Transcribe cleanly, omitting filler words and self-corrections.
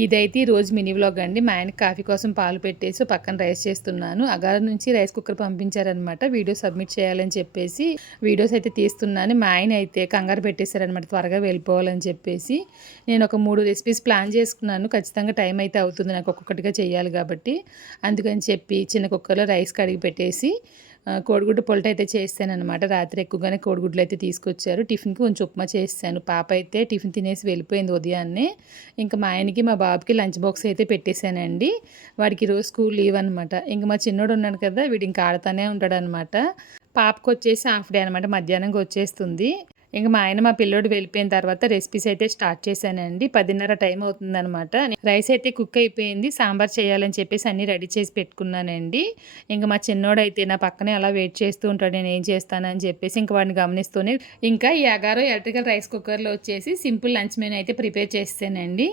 ఇదైతే ఈరోజు mini vlog అండి. మా ఆయనకి కాఫీ కోసం పాలు పెట్టేసి పక్కన రైస్ చేస్తున్నాను. అగారం నుంచి రైస్ కుక్కర్ పంపించారనమాట. వీడియో సబ్మిట్ చేయాలని చెప్పేసి వీడియోస్ అయితే తీస్తున్నాను. మా ఆయన అయితే కంగారు పెట్టేశారనమాట, త్వరగా వెళ్ళిపోవాలని చెప్పేసి. నేను ఒక 3 రెసిపీస్ ప్లాన్ చేసుకున్నాను. ఖచ్చితంగా టైం అయితే అవుతుంది నాకు ఒక్కొక్కటిగా చేయాలి కాబట్టి. అందుకని చెప్పి చిన్న కుక్కర్లో రైస్ కడిగి పెట్టేసి కోడిగుడ్డు పొలట అయితే చేస్తాననమాట. రాత్రి ఎక్కువగానే కోడిగుడ్లు అయితే తీసుకొచ్చారు. టిఫిన్కి కొంచెం ఉప్మా చేస్తాను. పాప అయితే టిఫిన్ తినేసి వెళ్ళిపోయింది ఉదయాన్నే. ఇంకా మా ఆయనకి మా బాబుకి లంచ్ బాక్స్ అయితే పెట్టేశానండి. వాడికి ఈరోజు స్కూల్ లీవ్ అనమాట. ఇంక మా చిన్నోడు ఉన్నాడు కదా, వీడు ఇంకా ఆడుతూనే ఉంటాడనమాట. పాపకు వచ్చేసి హాఫ్ డే అనమాట, మధ్యాహ్నంగా వచ్చేస్తుంది. ఇంక మా ఆయన మా పిల్లోడు వెళ్ళిపోయిన తర్వాత రెసిపీస్ అయితే స్టార్ట్ చేశానండి. 10:30 టైం అవుతుందనమాట. రైస్ అయితే కుక్ అయిపోయింది. సాంబార్ చేయాలని చెప్పేసి అన్నీ రెడీ చేసి పెట్టుకున్నానండి. ఇంక మా చిన్నోడైతే నా పక్కనే అలా వెయిట్ చేస్తూ ఉంటాడు, నేను ఏం చేస్తానని చెప్పేసి. ఇంక వాడిని గమనిస్తూనే ఇంకా ఈ అగారో ఎలక్ట్రికల్ రైస్ కుక్కర్లో వచ్చేసి సింపుల్ లంచ్ మెనూ అయితే ప్రిపేర్ చేస్తానండి.